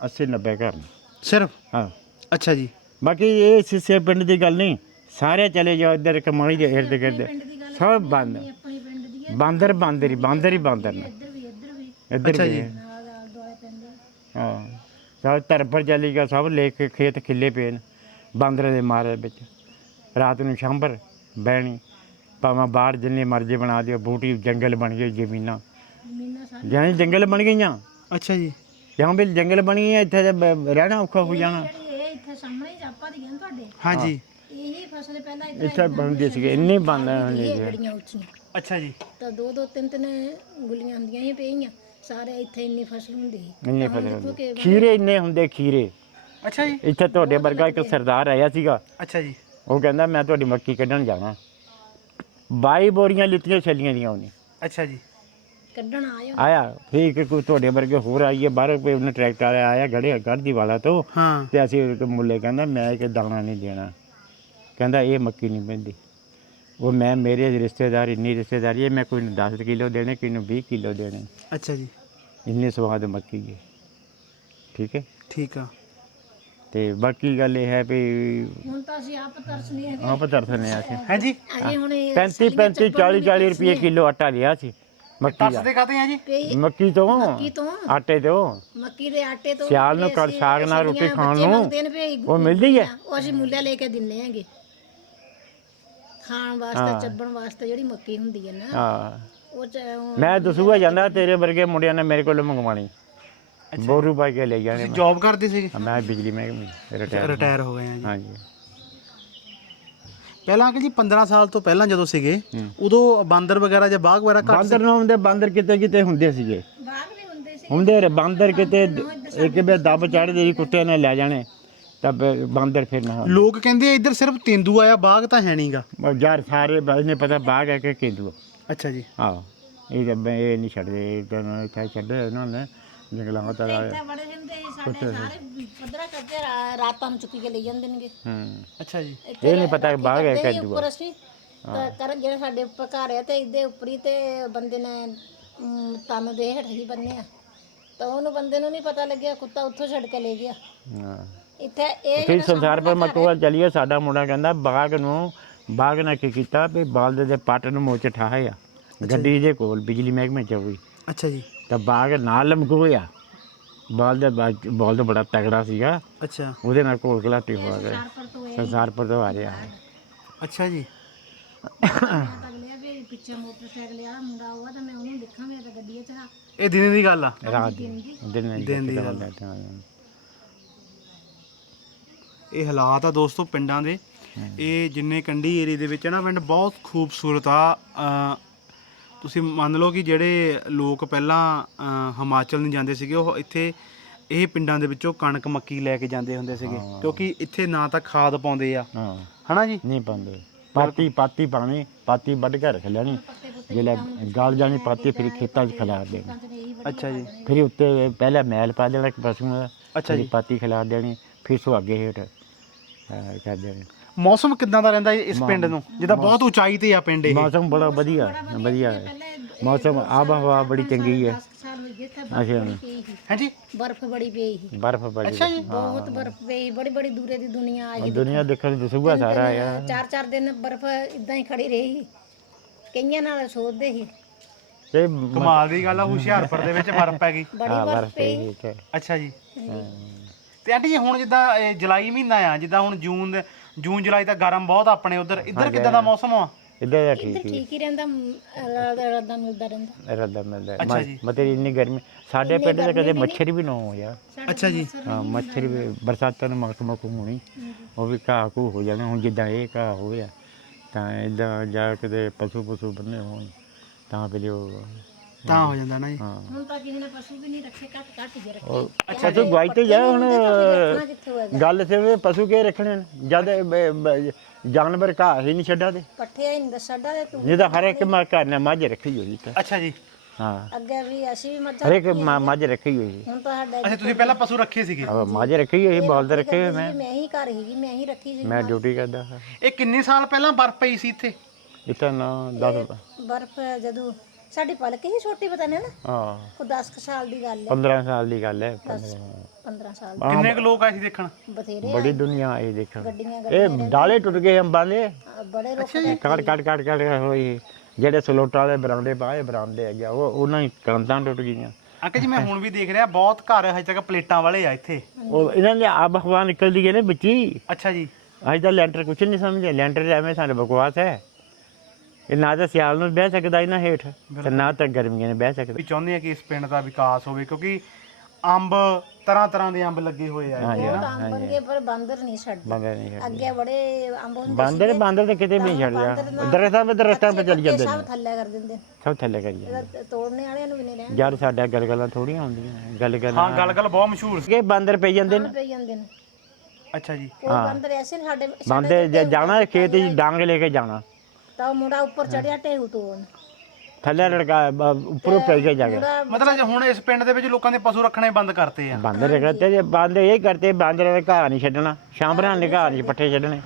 80 90 ਘਰ ਨੇ। ਸਿਰਫ? ਹਾਂ। ਅੱਛਾ ਜੀ। ਬਾਕੀ ਇਹ ਸਿੱਸੇ ਪਿੰਡ ਦੀ ਗੱਲ ਨਹੀਂ ਸਾਰੇ ਚਲੇ ਜਾਓ ਇੱਧਰ ਕਮਾਈ ਦੇ ਇਰਦ ਗਿਰਦ। ਸਭ ਬੰਦ। ਆਪਣੀ ਪਿੰਡ ਦੀ ਹੈ। ਬਾਂਦਰ ਬਾਂਦਰ ਹੀ ਬਾਂਦਰ ਹੀ ਬਾਂਦਰ ਨੇ। ਇੱਧਰ ਵੀ ਇੱਧਰ ਵੀ। ਇੱਧਰ ਅੱਛਾ ਜੀ। ਹੈ। ਨਾਲ ਆਲ ਦੁਆਲੇ ਪੈਂਦੇ ਹਾਂ। ਸਭ ਤਰਫਰ ਚਲੀ ਗਿਆ ਸਭ ਲੈ ਕੇ ਖੇਤ ਖਿੱਲੇ ਪਏ ਨੇ ਬਾਂਦਰਾਂ ਦੇ ਮਾਰੇ ਵਿੱਚ। ਰਾਤ ਨੂੰ ਸ਼ਾਂਭਰ ਬਹਿਣੀ ਭਾਵੇਂ ਬਾਹਰ ਜਿੰਨੇ ਮਰਜ਼ੀ ਬਣਾ ਦਿਓ ਬੂਟੀ ਜੰਗਲ ਬਣ ਗਏ ਜ਼ਮੀਨਾਂ। ਜਾਨੀ ਜੰਗਲ ਬਣ ਗਈਆਂ? ਅੱਛਾ ਜੀ। ਜਾਂ ਵੀ ਜੰਗਲ ਬਣੀ ਹੈ ਇੱਥੇ ਰਹਿਣਾ ਔਖਾ ਹੋ ਜਾਣਾ। ਜਿਹੜੀ ਇਹ ਇੱਥੇ ਸਾਹਮਣੇ ਹੀ ਜਾਪਾ ਦੀਆਂ ਤੁਹਾਡੇ। ਹਾਂਜੀ। ਇਹੀ ਫਸਲ ਪਹਿਲਾਂ ਇੱਥੇ ਬਣਦੀ ਸੀਗੇ ਇੰਨੀ ਬੰਦ ਸੀ। ਅੱਛਾ ਜੀ। ਤਾਂ ਦੋ ਦੋ ਤਿੰਨ ਤਿੰਨ ਗੁੱਲੀਆਂ ਹੁੰਦੀਆਂ ਹੀ ਪਈਆਂ। ਸਾਰੇ ਇੱਥੇ ਇੰਨੀ ਫਸਲ ਹੁੰਦੀ ਸੀ। ਇੰਨੇ ਤਾਂ ਹੁਣ ਫਸਲ ਦੇਖੋ ਹੁੰਦੇ। ਕਿ ਖੀਰੇ ਇੰਨੇ ਹੁੰਦੇ ਖੀਰੇ। ਅੱਛਾ ਜੀ। ਇੱਥੇ ਤੁਹਾਡੇ ਵਰਗਾ ਇੱਕ ਸਰਦਾਰ ਆਇਆ ਸੀਗਾ। ਅੱਛਾ ਜੀ। ਉਹ ਕਹਿੰਦਾ ਮੈਂ ਤੁਹਾਡੀ ਮੱਕੀ ਕੱਢਣ ਜਾਣਾ। 22 ਬੋਰੀਆਂ ਲਿੱਤੀਆਂ ਛੱਲੀਆਂ ਦੀਆਂ ਉਹਨੇ। ਅੱਛਾ ਜੀ। ਕੱਢਣ ਆਇਓ ਆਇਆ। ਫਿਰ ਇੱਕ ਕੋਈ ਤੁਹਾਡੇ ਵਰਗੇ ਹੋਰ ਆਈਏ ਬਾਹਰ ਕੋਈ ਉਹਨੇ ਟਰੈਕਟਰ ਵਾਲਾ ਆਇਆ ਗੜੇ ਗੜਦੀ ਵਾਲਾ ਤੋਂ। ਹਾਂ। ਤੇ ਅਸੀਂ ਮੁੱਲੇ ਕਹਿੰਦਾ ਮੈਂ ਇੱਕ ਦਾਣਾ ਨਹੀਂ ਦੇਣਾ। ਕਹਿੰਦਾ ਇਹ ਮੱਕੀ ਨਹੀਂ ਪੈਂਦੀ। ਉਹ ਮੈਂ ਮੇਰੇ ਰਿਸ਼ਤੇਦਾਰ ਇੰਨੀ ਰਿਸ਼ਤੇਦਾਰੀ ਹੈ ਮੈਂ ਕੋਈ ਨੂੰ 10 ਕਿਲੋ ਦੇਣੇ ਕੋਈ ਨੂੰ 20 ਕਿਲੋ ਦੇਣੇ। ਅੱਛਾ ਜੀ। ਇੰਨੀ ਸਵਾਦ ਮੱਕੀ ਹੈ ਠੀਕ ਹੈ? ਠੀਕ ਆ। ਤੇ ਬਾਕੀ ਗੱਲ ਇਹ ਹੈ ਵੀ ਹੁਣ ਤਾਂ ਅਸੀਂ ਆਪ ਤਰਸ ਨਹੀਂ ਹੈਗੇ। ਆਪ ਤਰਸਨੇ ਆ ਸੀ ਹੈ ਜੀ? ਅਜੇ ਹੁਣ ਇਹ 35 35 40 40 ਰੁਪਏ ਕਿਲੋ ਆਟਾ ਲਿਆ ਸੀ ਮੱਕੀ ਦਾ। ਤਰਸਦੇ ਕਾਤੇ ਆ ਜੀ? ਮੱਕੀ ਤੋਂ? ਮੱਕੀ ਤੋਂ? ਆਟੇ ਤੋਂ? ਮੱਕੀ ਦੇ ਆਟੇ ਤੋਂ ਸਿਆਲ ਨੂੰ ਕੜ ਸਾਗ ਨਾਲ ਰੋਟੀ ਖਾਣ ਨੂੰ ਉਹ ਮਿਲਦੀ ਹੈ? ਉਹ ਅਸੀਂ ਮੁੱਲਿਆ ਲੈ ਕੇ ਦਿੰਨੇ ਹੈਗੇ। ਖਾਣ ਵਾਸਤੇ ਚੱਬਣ ਵਾਸਤੇ ਜਿਹੜੀ ਮੱਕੀ ਹੁੰਦੀ ਹੈ ਨਾ ਹਾਂ। ਉਹ ਚ ਉਹ ਮੈਂ ਦਸੂਗਾ ਜਾਂਦਾ ਤੇਰੇ ਵਰਗੇ ਮੁੰਡਿਆਂ ਨੇ ਮੇਰੇ ਕੋਲ ਮੰਗਵਾਣੀ ਬੋਰੂ ਪਾ ਕੇ ਲੈ ਜਾਣੇ ਮੈਂ। ਜੌਬ ਕਰਦੇ ਸੀਗੇ? ਮੈਂ ਬਿਜਲੀ ਮਹਿਕਮੇ ਰਿਟਾਇਰ ਰਿਟਾਇਰ ਹੋ ਗਏ ਆ ਜੀ। ਹਾਂਜੀ। ਪਹਿਲਾਂ ਕਿ ਜੀ 15 ਸਾਲ ਤੋਂ ਪਹਿਲਾਂ ਜਦੋਂ ਸੀਗੇ। ਉਦੋਂ ਬਾਂਦਰ ਵਗੈਰਾ ਜਾਂ ਬਾਗ ਵਗੈਰਾ ਘੱਟ ਬਾਂਦਰ ਨਾ ਹੁੰਦੇ ਬਾਂਦਰ ਕਿਤੇ ਕਿਤੇ ਹੁੰਦੇ ਸੀਗੇ। ਬਾਗ ਵੀ ਹੁੰਦੇ ਸੀ ਹੁੰਦੇ ਰੇ ਬਾਂਦਰ ਕਿਤੇ ਇੱਕ ਵੇ ਦੱਬ ਚੜਦੇ ਸੀ ਕੁੱਤੇ ਨੇ ਲੈ ਜਾਣੇ। ਤਾਂ ਫਿਰ ਬਾਂਦਰ ਫਿਰ ਨਾ ਲੋਕ ਕਹਿੰਦੇ ਆ ਇੱਧਰ ਸਿਰਫ ਤੇਂਦੂ ਆਇਆ ਬਾਗ ਤਾਂ ਹੈ ਨਹੀਂਗਾ। ਯਾਰ ਸਾਰੇ ਬਾਈ ਨੇ ਪਤਾ ਬਾਗ ਹੈ ਕਿ ਕੇਦੂ ਅੱਛਾ ਜੀ। ਆਹ ਇਹ ਜਦ ਇਹ ਨਹੀਂ ਛੱਡਦੇ ਇਹ ਤਾਂ ਇੱਥੇ ਛੱਡੇ ਉਹਨਾਂ ਨੇ ਜੰਗਲਾਂ ਦਾ ਇੱਥੇ ਬੜੇ ਹੁੰਦੇ ਸੀ ਸਾਡੇ ਸਾਰੇ ਪੱਧਰਾ ਕਰਕੇ ਰਾ- ਰਾਤਾਂ ਨੂੰ ਚੁੱਕੀ ਕੇ ਲੈ ਜਾਂਦੇ ਨੇਗੇ ਹੂੰ। ਅੱਛਾ ਜੀ। ਇੱਥੇ ਇਹ ਨਹੀਂ ਪਤਾ ਕਿ ਬਾਗ ਹੈ ਕਰਦੇ ਕੇਦੂ ਉੱਪਰ ਅਸੀਂ ਤਾਂ ਕਰ ਜਿਹੜੇ ਸਾਡੇ ਉੱਪਰ ਘਰ ਆ ਤੇ ਇਹਦੇ ਉੱਪਰੀ ਤੇ ਬੰਦੇ ਨੇ ਅਮ, ਤਨ ਦੇ ਹੇਠ ਹੀ ਬੰਨਿਆ ਤਾਂ ਉਹਨੂੰ ਬੰਦੇ ਨੂੰ ਨਹੀਂ ਪਤਾ ਲੱਗਿਆ ਕੁੱਤਾ ਉੱਥੋਂ ਛੱਡ ਕੇ ਲੈ ਗਿਆ। ਹਾਂ। ਇੱਥੇ ਇਹ ਫਿਰ ਸੰਸਾਰ ਪਰ ਮਕਵਾਲ ਚਲੀਏ ਸਾਡਾ ਮੁੰਡਾ ਕਹਿੰਦਾ ਬਾਗ ਨੂੰ ਬਾਗ ਨੇ ਕੀ ਕੀਤਾ ਵੀ ਬਾਲਦੇ ਦੇ ਪੱਟ ਨੂੰ ਮੋਚ ਠਾਹਿਆ। ਗੱਡੀ ਦੇ ਕੋਲ ਬਿਜਲੀ ਮਹਿਕਮੇ ਚ ਹੋਈ। ਅੱਛਾ ਜੀ। ਤਾਂ ਬਾਗ ਨਾਲ ਲਮਕੋਇਆ। ਬਾਲ ਦੇ ਬਾਲ ਤਾਂ ਬੜਾ ਤਗੜਾ ਸੀਗਾ। ਅੱਛਾ। ਉਹਦੇ ਨਾਲ ਕੋਲ ਘਲਾਟੀ ਹੋ ਗਿਆ। ਪਰ ਤੋਂ ਇਹ ਸੰਸਾਰ ਪਰ ਤੋਂ ਆ ਰਿਹਾ। ਅੱਛਾ ਜੀ। ਪਿੱਛੇ ਮੋਟਰਸਾਈਕਲ ਵਾਲਾ ਮੁੰਡਾ ਆਊਗਾ ਤਾਂ ਮੈਂ ਉਹਨੂੰ ਦੇਖਾਂ ਮੈਂ ਤਾਂ ਗੱਡੀ 'ਚ ਆ। ਇਹ ਦਿਨੇ ਦੀ ਗੱਲ ਆ। ਰਾਤ ਦਿਨ ਦਿਨ ਦਿਨ ਦੀ ਗੱਲ ਇਹ ਹਾਲਾਤ ਆ ਦੋਸਤੋ ਪਿੰਡਾਂ ਦੇ। ਇਹ ਜਿੰਨੇ ਕੰਢੀ ਏਰੀਏ ਦੇ ਵਿੱਚ ਹੈ ਨਾ ਪਿੰਡ ਬਹੁਤ ਖੂਬਸੂਰਤ ਆ। ਤੁਸੀਂ ਮੰਨ ਲਓ ਕਿ ਜਿਹੜੇ ਲੋਕ ਪਹਿਲਾਂ ਹਿਮਾਚਲ ਨਹੀਂ ਜਾਂਦੇ ਸੀਗੇ ਉਹ ਇੱਥੇ ਇਹ ਪਿੰਡਾਂ ਦੇ ਵਿੱਚੋਂ ਕਣਕ ਮੱਕੀ ਲੈ ਕੇ ਜਾਂਦੇ ਹੁੰਦੇ ਸੀਗੇ ਕਿਉਂਕਿ ਇੱਥੇ ਨਾ ਤਾਂ ਖਾਦ ਪਾਉਂਦੇ ਆ। ਹਾਂ। ਹਨਾ ਜੀ? ਨਹੀਂ ਪਾਉਂਦੇ। ਪਾਤੀ ਪਾਤੀ ਪਾਣੀ ਪਾਤੀ ਵੱਢ ਕੇ ਰੱਖ ਲੈਣੀ। ਜਿਹੜਾ ਗਲ ਜਾਣੀ ਪਾਤੀ ਫਿਰ ਖੇਤਾਂ 'ਚ ਖਿਲਾਰ ਦੇਣੀ। ਅੱਛਾ ਜੀ। ਫਿਰ ਉੱਤੇ ਪਹਿਲਾਂ ਮੈਲ ਪਾ ਦੇਣਾ ਇੱਕ ਪਸ਼ੂਆਂ ਦਾ ਅੱਛਾ ਜੀ। ਪਾਤੀ ਖਿਲਾਰ ਦੇਣੀ ਫਿਰ ਸੁਹਾਗੇ ਹੇਠ। ਮੌਸਮ ਕਿਦਾਂ ਦਾ ਰਹਿੰਦਾ ਇਸ ਪਿੰਡ ਨੂੰ? ਜਿੱਦਾਂ ਬਹੁਤ ਉਚਾਈ ਤੇ ਆ ਪਿੰਡ ਇਹ। ਮੌਸਮ ਬੜਾ ਵਧੀਆ ਵਧੀਆ ਹੈ। ਮੌਸਮ ਆਬ ਹਵਾ ਬੜੀ ਚੰਗੀ ਹੈ। ਅੱਛਾ। ਹਾਂਜੀ? ਬਰਫ਼ ਬੜੀ ਪਈ ਸੀ। ਬਰਫ਼ ਬੜੀ ਅੱਛਾ ਜੀ। ਬਹੁਤ ਬਰਫ਼ ਪਈ ਬੜੀ ਬੜੀ ਦੂਰੇ ਦੀ ਦੁਨੀਆ ਆਈ ਦੁਨੀਆ ਦੇਖਣ ਨੂੰ ਦਸੂਗਾ ਸਾਰਾ ਆ ਚਾਰ ਚਾਰ ਦਿਨ ਬਰਫ਼ ਇਦਾਂ ਹੀ ਖੜੀ ਰਹੀ। ਕਈਆਂ ਨਾਲ ਸੋਚਦੇ ਸੀ। ਤੇ ਕਮਾਲ ਦੀ ਗੱਲ ਆ ਹੁਸ਼ਿਆਰਪੁਰ ਦੇ ਵਿੱਚ ਬਰਫ਼ ਪੈ ਗਈ। ਬੜੀ ਆ ਬਰਫ਼ ਪਈ ਅੱਛਾ ਜੀ। ਤੇ ਆਂਟੀ ਜੀ ਹੁਣ ਜਿੱਦਾਂ ਇਹ ਜੁਲਾਈ ਮਹੀਨਾ ਆ ਜਿੱਦਾਂ ਹੁਣ ਜੂਨ ਦੇ ਜੂਨ ਜੁਲਾਈ ਤਾਂ ਗਰਮ ਬਹੁਤ ਆਪਣੇ ਉਧਰ। ਇੱਧਰ ਕਿੱਦਾਂ ਦਾ ਮੌਸਮ ਆ? ਇੱਧਰ ਦਾ ਠੀਕ ਹੀ ਠੀਕ ਹੀ ਰਹਿੰਦਾ ਰਦਾ ਰਦਾ ਮਿਲਦਾ ਰਹਿੰਦਾ। ਰੱਦਾ ਮਿਲਦਾ। ਅੱਛਾ ਜੀ। ਮਤਲਬ ਇੰਨੀ ਗਰਮੀ ਸਾਡੇ ਪਿੰਡ ਤੇ ਕਦੇ ਮੱਛਰ ਵੀ ਨਾ ਹੋਇਆ ਅੱਛਾ ਜੀ। ਹਾਂ ਮੱਛਰ ਵੀ ਬਰਸਾਤਾਂ ਨੂੰ ਮੌਸਮ ਮੌਸਮ ਹੋਣੀ। ਉਹ ਵੀ ਘਾਹ ਘੂ ਹੋ ਜਾਣਾ ਹੁਣ ਜਿੱਦਾਂ ਇਹ ਘਾਹ ਹੋਇਆ ਤਾਂ ਇਦਾਂ ਜਾ ਕਿਤੇ ਪਸ਼ੂ ਪਸ਼ੂ ਬੰਨੇ ਹੋਣ ਤਾਂ ਫਿਰ ਉਹ ਤਾਂ ਹੋ ਜਾਂਦਾ ਨਾ ਜੀ। ਹਾਂ। ਹੁਣ ਤਾਂ ਕਿਸੇ ਨੇ ਪਸ਼ੂ ਵੀ ਨਹੀਂ ਰੱਖੇ ਘੱਟ ਘੱਟ ਜੇ ਰੱਖੇ। ਉਹ ਪਸ਼ੂ ਗਵਾਈ ਤੇ ਜਾ ਹੁਣ ਰੱਖਣਾ ਕਿੱਥੇ ਹੋਏਗਾ ਗੱਲ ਸਿਰ ਪਸ਼ੂ ਕੇ ਰੱਖਣੇ ਨੇ? ਜਦ ਬ- ਬ- ਜਾਨਵਰ ਘਾਹ ਹੀ ਨਹੀਂ ਛੱਡਾ ਦੇ ਪੱਠੇ ਹੀ ਨਹੀਂ ਛੱਡਾ ਦੇ ਤੂੰ। ਨਹੀਂ ਤਾਂ ਹਰ ਇੱਕ ਮਾ ਘਰ ਨੇ ਮੱਝ ਰੱਖੀ ਹੋਈ ਤਾਂ ਅੱਛਾ ਜੀ। ਹਾਂ। ਅੱਗੇ ਵੀ ਅਸੀਂ ਵੀ ਮੱਝਾਂ ਹਰ ਇੱਕ ਮਾ- ਮੱਝ ਰੱਖੀ ਹੋਈ ਹੁਣ ਤਾਂ ਸਾਡਾ ਅੱਛਾ ਤੁਸੀਂ ਪਹਿਲਾਂ ਪਸ਼ੂ ਰੱਖੇ ਸੀਗੇ? ਆ ਮੱਝ ਰੱਖੀ ਹੋਈ ਬਲਦ ਰੱਖੇ ਹੋਏ ਮੈਂ। ਮੈਂ ਹੀ ਘਰ ਹੀਗੀ ਮੈਂ ਹੀ ਰੱਖੀ ਸੀ ਮੈਂ ਡਿਊਟੀ ਕਰਦਾ ਹਾਂ ਇਹ ਕਿੰਨੇ ਸਾਲ ਪਹਿਲਾਂ ਬਰਫ਼ ਪਈ ਸੀ ਇੱਥੇ? ਇੱਥੇ ਨਾ 10 ਬਰਫ਼ ਜਦੋਂ ਸਾਡੀ ਪਲਕ ਹੀ ਛੋਟੀ ਪਤਾ ਨਹੀਂ ਨਾ। ਹਾਂ। ਉਹ 10 ਕੁ ਸਾਲ ਦੀ ਗੱਲ ਹੈ। 15 ਸਾਲ ਦੀ ਗੱਲ ਹੈ। 15 15 ਸਾਲ ਕਿੰਨੇ ਕੁ ਲੋਕ ਆਏ ਸੀ ਦੇਖਣ? ਬਥੇਰੇ ਬੜੀ ਦੁਨੀਆ ਆਈ ਦੇਖਣ। ਗੱਡੀਆਂ ਇਹ ਡਾਲੇ ਟੁੱਟ ਗਏ ਅੰਬਾਂ ਦੇ ਅ, ਬੜੇ ਰੁੱਖ ਕੱਟ ਕੱਟ ਕੱਟ ਕੱਟ ਹੋਈ ਜਿਹੜੇ ਸਲੋਟਾਂ ਵਾਲੇ ਬਰਾਂਡੇ ਪਾਏ ਬਰਾਂਡੇ ਆ। ਗਿਆ ਉਹ ਉਹਨਾਂ ਹੀ ਕੰਧਾਂ ਟੁੱਟ ਗਈਆਂ। ਅੰਕਲ ਜੀ ਮੈਂ ਹੁਣ ਵੀ ਦੇਖ ਰਿਹਾ ਬਹੁਤ ਘਰ ਹਜੇ ਤੱਕ ਪਲੇਟਾਂ ਵਾਲੇ ਆ ਇੱਥੇ। ਉਹ ਇਹਨਾਂ ਦੇ ਆਬ ਹਵਾ ਨਿਕਲਦੀ ਹੈ ਨਾ ਵਿੱਚ ਹੀ। ਅੱਛਾ ਜੀ। ਅੱਜ ਦਾ ਲੈਂਟਰ ਕੁਛ ਨਹੀਂ ਸਮਝਿਆ। ਲੈਂਟਰ ਐਵੇਂ ਸਾਡੇ ਬਕਵਾਸ ਹੈ। ਇਹ ਨਾ ਤਾਂ ਸਿਆਲ ਨੂੰ ਬਹਿ ਸਕਦਾ ਇਹਨਾਂ ਹੇਠ ਤੇ ਨਾ ਤਾਂ ਗਰਮੀਆਂ ਨੇ ਬਹਿ ਸਕਦਾ। ਵੀ ਚਾਹੁੰਦੇ ਆ ਕਿ ਇਸ ਪਿੰਡ ਦਾ ਵਿਕਾਸ ਹੋਵੇ ਕਿਉਂਕਿ ਅੰਬ ਤਰ੍ਹਾਂ ਤਰ੍ਹਾਂ ਦੇ ਅੰਬ ਲੱਗੇ ਹੋਏ ਆ ਇੱਥੇ ਪਰ ਬਾਂਦਰ ਨਹੀਂ ਛੱਡਦੇ। ਬੰਦੇ ਨਹੀਂ ਹੈ ਅੱਗੇ ਬੜੇ ਅੰਬ ਹੁੰਦੇ ਬਾਂਦਰ ਬਾਂਦਰ ਤੇ ਕਿਤੇ ਵੀ ਨਹੀਂ ਛੱਡਦਾ ਦਰਖਤਾਂ 'ਤੇ ਦਰਖਤਾਂ 'ਤੇ ਚੱਲ ਜਾਂਦੇ ਸਭ ਨੇ। ਥੱਲੇ ਕਰ ਦਿੰਦੇ। ਸਭ ਥੱਲੇ ਕਰੀ ਜਾਂਦੇ ਤੋੜਨੇ ਵਾਲਿਆਂ ਨੂੰ ਵੀ ਨਹੀਂ ਰਹਿਣ। ਯਾਰ ਸਾਡਾ ਗਲਗਲਾਂ ਥੋੜੀਆਂ ਹੁੰਦੀਆਂ ਗਲਗਲਾਂ ਹਾਂ ਗੱਲ ਗੱਲ ਬਹੁਤ ਮਸ਼ਹੂਰ ਸੀ। ਕਿ ਬਾਂਦਰ ਪਈ ਜਾਂਦੇ ਨੇ। ਪਈ ਜਾਂਦੇ ਨੇ। ਅੱਛਾ ਜੀ। ਉਹ ਬਾਂਦਰ ਐਸੇ ਨੇ ਸਾਡੇ ਬਾਂਦਰ ਜੇ ਜਾਣਾ ਖੇਤ 'ਚ ਡਾਂਗ ਲੈ ਕੇ ਜਾਣਾ। ਤਾਂ ਉਹ ਮੁੰਡਾ ਉੱਪਰ ਚੜਿਆ ਢੇਊ ਤੋਂ ਥੱਲੇ ਲੜਕਾ ਬ- ਉੱਪਰੋਂ ਪੈ ਗਿਆ ਜਾ ਕੇ ਮੁੰਡਾ ਮਤਲਬ ਜੇ ਹੁਣ ਇਸ ਪਿੰਡ ਦੇ ਵਿੱਚ ਲੋਕਾਂ ਨੇ ਪਸ਼ੂ ਰੱਖਣੇ ਬੰਦ ਕਰਤੇ ਆ। ਬਾਂਦਰ ਕਰਤੇ ਜੇ ਬਾਂਦਰ ਇਹ ਕਰਤੇ ਬਾਂਦਰਾਂ ਦੇ ਘਾਹ ਨਹੀਂ ਛੱਡਣਾ। ਸ਼ਾਂਭਰਾਂ ਦੇ ਘਾਹ ਨਹੀਂ ਪੱਠੇ ਛੱਡਣੇ।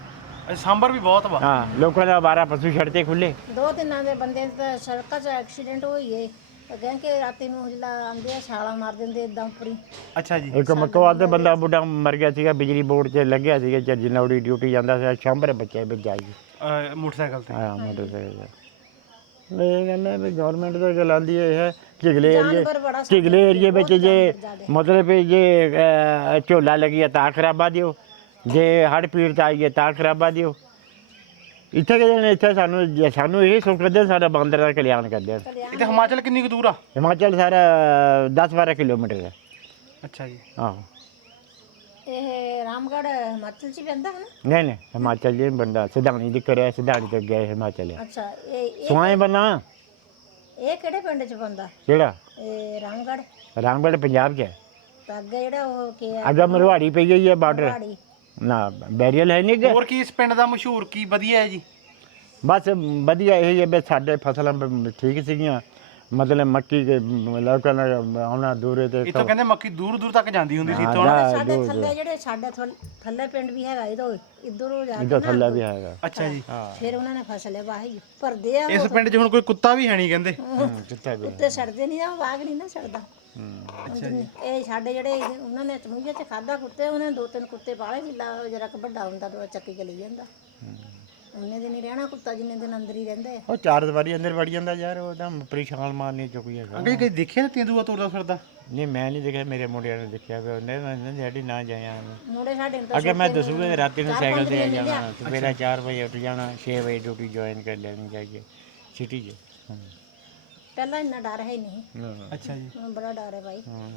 ਇਹ ਸਾਂਭਰ ਵੀ ਬਹੁਤ ਵਾ। ਹਾਂ ਲੋਕਾਂ ਦਾ ਬਾਰਾ ਪਸ਼ੂ ਛੱਡਤੇ ਖੁੱਲੇ। ਦੋ ਦਿਨਾਂ ਦੇ ਬੰਦੇ ਦਾ ਸੜਕਾਂ 'ਚ ਐਕਸੀਡੈਂਟ ਹੋਈ ਏ। ਤਾਂ ਕਹਿੰਦੇ ਕਿ ਰਾਤੀ ਨੂੰ ਜਿਹੜਾ ਆਂਦੇ ਆ ਛਾਲਾਂ ਮਾਰ ਦਿੰਦੇ ਇਦਾਂ ਉੱਪਰੀ। ਅੱਛਾ ਜੀ। ਇੱਕ ਮੱਕਵਾਦ ਦੇ ਬੰਦਾ ਬੁੱਢਾ ਮਰ ਗਿਆ ਸੀਗਾ ਬਿਜਲੀ ਬੋਰਡ 'ਚ ਲੱਗਿਆ ਸੀਗਾ ਜੱਜ ਨੌੜੀ ਡਿਊਟੀ ਜਾਂਦਾ ਸੀ ਸ਼ਾਂਭਰੇ ਬੱਚੇ ਵਿੱਚ ਆਈ ਅਹ ਮੋਟਰਸਾਈਕਲ ਤੇ। ਹਾਂ ਮੋਟਰਸਾਈਕਲ ਤੇ। ਇਹ ਕਹਿੰਦੇ ਵੀ ਗਵਰਨਮੈਂਟ ਦਾ ਗੱਲ ਆਂਦੀ ਹੈ ਝਿਗਲੇ ਏਰੀਏ ਝਿਗਲੇ ਏਰੀਏ ਵਿੱਚ ਜੇ ਮਤਲਬ ਵੀ ਜੇ ਅਹ, ਝੋਲਾ ਲੱਗੀ ਹੈ ਤਾਂ ਖਰਾਬਾ ਦਿਓ। ਜੇ ਹੜ ਪੀੜ ਆਈ ਹੈ ਤਾਂ ਖਰਾਬਾ ਦਿਓ। ਇੱਥੇ ਕਿ ਨੇ? ਇੱਥੇ ਸਾਨੂੰ ਜੇ ਸਾਨੂੰ ਇਹ ਸੁੱਖ ਕਰਦੇ ਸਾਡਾ ਬਾਂਦਰ ਦਾ ਕਲਿਆਣ ਕਰਦੇ ਆ ਇਹ ਤੇ ਹਿਮਾਚਲ ਕਿੰਨੀ ਕੁ ਦੂਰ ਆ? ਹਿਮਾਚਲ ਸਾਰਾ 10 12 ਕਿਲੋਮੀਟਰ ਹੈ। ਅੱਛਾ ਜੀ। ਆਹੋ ਇਹ ਰਾਮਗੜ੍ਹ ਹਿਮਾਚਲ 'ਚ ਹੀ ਪੈਂਦਾ ਹੈ ਨਾ ਨਹੀਂ ਨਹੀਂ ਹਿਮਾਚਲ ਜੇ ਬੰਦਾ ਸਿਧਾਣੀ ਦੀ ਕਰਿਆ ਸਿਧਾਣੀ ਤੋਂ ਗਿਆ ਹਿਮਾਚਲ ਅੱਛਾ ਇਹ ਇਹ- ਸੁਆਏ ਬਣਾ ਇਹ ਕਿਹੜੇ ਪਿੰਡ 'ਚ ਪੈਂਦਾ? ਕਿਹੜਾ? ਇਹ ਰਾਮਗੜ੍ਹ। ਰਾਮਗੜ ਪੰਜਾਬ 'ਚ ਹੈ ਤਾਂ ਅੱਗੇ ਜਿਹੜਾ ਉਹ ਕੀ ਹੈ ਅੱਗੇ ਮਰਵਾੜੀ ਪਈ ਹੋਈ ਹੈ ਬਾਰਡਰ। ਪਹਾੜੀ ਨਾ ਬੈਰੀਅਰ ਹੈ ਨਹੀਂ ਅੱਗੇ? ਹੋਰ ਕੀ ਇਸ ਪਿੰਡ ਦਾ ਮਸ਼ਹੂਰ ਕੀ ਵਧੀਆ ਹੈ ਜੀ? ਬਸ ਵਧੀਆ ਇਹ ਹੀ ਹੈ ਵੀ ਸਾਡੇ ਫਸਲਾਂ ਬ- ਠੀਕ ਸੀਗੀਆਂ। ਮਤਲਬ ਮੱਕੀ ਦੇ ਲੋਕਾਂ ਦਾ ਆਉਣਾ ਦੂਰੇ ਤੇ ਇੱਥੋਂ ਕਹਿੰਦੇ ਮੱਕੀ ਦੂਰ ਦੂਰ ਤੱਕ ਜਾਂਦੀ ਹੁੰਦੀ ਸੀ ਇੱਥੋਂ ਸਾਡੇ ਥੱਲੇ ਜਿਹੜੇ ਸਾਡੇ ਥੱਲ- ਥੱਲੇ ਪਿੰਡ ਵੀ ਹੈਗਾ ਇਹਦੋਂ ਇਧਰੋਂ ਜਾ ਕੇ ਇੱਧਰ ਥੱਲੇ ਵੀ ਹੈਗਾ। ਅੱਛਾ ਜੀ। ਫਿਰ ਉਹਨਾਂ ਨੇ ਫਸਲ ਵਾਹੀ ਭਰਦੇ ਆ ਇਸ ਪਿੰਡ 'ਚ ਹੁਣ ਕੋਈ ਕੁੱਤਾ ਵੀ ਹੈ ਨਹੀਂ ਕਹਿੰਦੇ। ਹੂੰ, ਕਿੱਥੇ ਵੀ ਉੱਤੇ ਛੱਡਦੇ ਨਹੀਂ ਆ ਬਾਗ ਨਹੀਂ ਨਾ ਛੱਡਦਾ ਅੱਛਾ ਜੀ। ਇਹ ਸਾਡੇ ਜਿਹੜੇ ਉਹਨਾਂ ਨੇ ਚਮੂਈਏ ਚ ਖਾਦਾ ਕੁੱਤੇ ਉਹਨਾਂ ਨੇ ਦੋ ਤਿੰਨ ਕੁੱਤੇ ਪਾਲੇ ਸੀ ਲਾ ਜਰਾ ਕ ਵੱਡਾ ਹੁੰਦਾ ਤਾਂ ਉਹ ਚੱਕੀ ਕੇ ਲਈ ਜਾਂਦਾ। ਉਹਨੇ ਦਿਨ ਹੀ ਰਹਿਣਾ ਕੁੱਤਾ ਜਿੰਨੇ ਦਿਨ ਅੰਦਰ ਹੀ ਰਹਿੰਦੇ ਆ ਉਹ ਚਾਰ ਦੀਵਾਰੀ ਅੰਦਰ ਵੜ ਜਾਂਦਾ ਯਾਰ ਉਹਦਾ ਪਰੇਸ਼ਾਨ ਮਾਰਨੀ ਚੁੱਕੀ ਹੈਗਾ ਅੰਕਲ ਜੀ ਕਦੇ ਦੇਖਿਆ ਨਾ ਤੇਂਦੂਆ ਤੁਰਦਾ ਫਿਰਦਾ? ਨਹੀਂ ਮੈਂ ਨਹੀਂ ਦੇਖਿਆ ਮੇਰੇ ਮੁੰਡਿਆਂ ਨੇ ਦੇਖਿਆ ਵੀ ਉਹਨੇ ਮੈਂ ਡੈਡੀ ਨਾ ਜਾਇਆ। ਮੁੰਡੇ ਸਾਡੇ ਨੂੰ ਤਾਂ ਅੱਗੇ ਮੈਂ ਦੱਸੂਗਾ ਕਿ ਰਾਤੀ ਨੂੰ ਸਾਈਕਲ ਤੇ ਆ ਜਾਣਾ ਸਵੇਰੇ 4 ਵਜੇ ਉੱਠ ਜਾਣਾ 6 ਵਜੇ ਡਿਊਟੀ ਜੁਆਇਨ ਕਰ ਲੈਣੀ ਜਾਈਏ ਸਿਟੀ 'ਚ। ਹਾਂ। ਪਹਿਲਾਂ ਇੰਨਾ ਡਰ ਹੈ ਹੀ ਨਹੀਂ। ਹਾਂ। ਅੱਛਾ ਜੀ। ਹੁਣ ਬੜਾ ਡਰ ਹੈ ਭਾਈ ਹਾਂ।